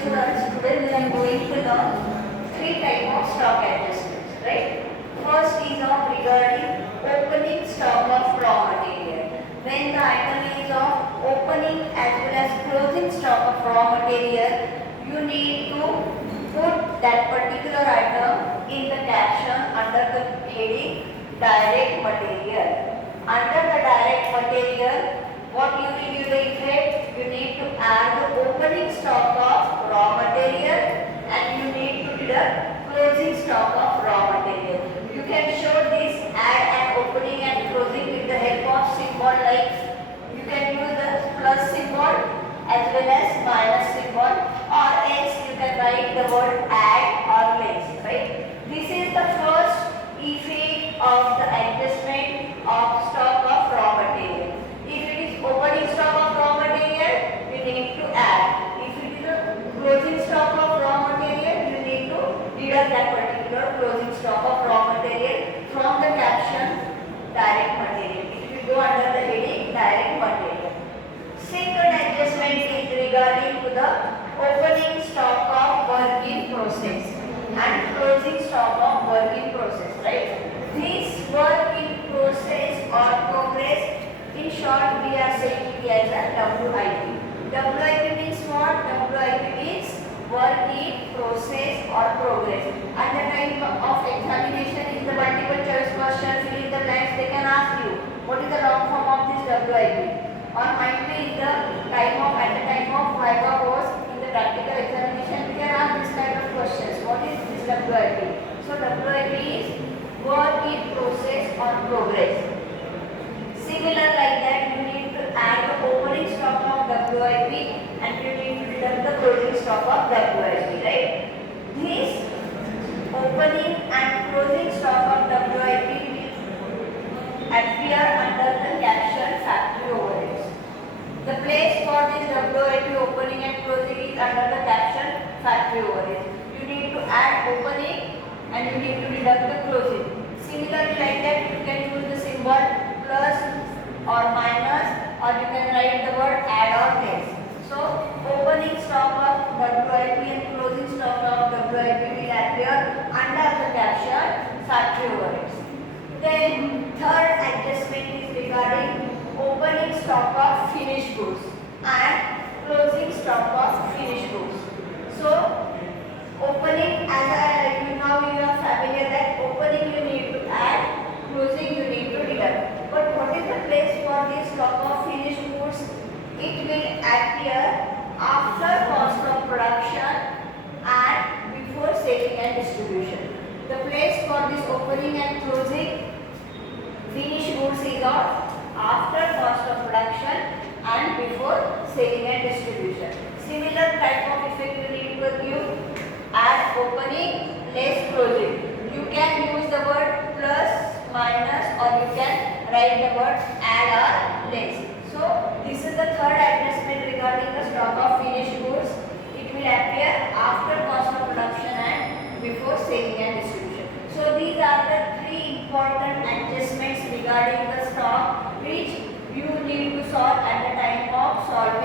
students, today we are going to learn three types of stock adjustments, right? First is of regarding opening stock of raw material. When the item is of opening as well as closing stock of raw material, you need to put that particular item in the caption under the heading direct material. Under the direct material, what you will give the effect? You need to add the opening stock of raw material and you need to deduct closing stock of raw material. You can show this add and opening and closing with the help of symbol like you can use the plus symbol as well as minus symbol, or else you can write the word add or less, right? This is the first effect of the adjustment of stock of raw material. If it is opening stock of raw material, you need to add. If it is a closing stock of raw material, you need to deduct that particular closing stock of raw material from the caption direct material. It will go under the heading direct material. Second adjustment is regarding to the opening stock of work in process and closing stock of work in process, right? This work in process or progress, in short, we are saying it as a WIP. WIP means what? WIP means work in process or progress. At the time of examination, is the multiple choice question, fill in the blanks, they can ask you, what is the long form of this WIP? Or might be in the time of, at the time of Viva course, in the practical examination, we can ask this kind of questions. What is this WIP? So WIP is work in process or progress. Similar like that, you need to add the opening stock of WIP and you need to deduct the closing stock of WIP, right? This opening and closing stock of WIP will appear under the caption factory overheads. The place for this WIP opening and closing is under the caption factory overheads. You need to add opening and you need to deduct the closing. Similarly like that, you can use the symbol plus or minus, or you can write the word add or less. So opening stock of WIP and closing stock of WIP will appear under the caption factory overheads. Then third adjustment is regarding opening stock of finished goods and closing stock of finished goods. So opening, as I now you are familiar that opening you need to add, closing you need to deduct. But what is the place for this stock of finished goods? It will appear after cost of production and before selling and distribution. The place for this opening and closing finished goods is on after cost of production and before selling and distribution. Similar type of effect you need to give, add opening, less closing. You can use the word plus, minus, or you can write the word add or less. So this is the third adjustment regarding the stock of finished goods. It will appear after cost of production and before selling and distribution. So these are the three important adjustments regarding the stock which you need to solve at the time of solving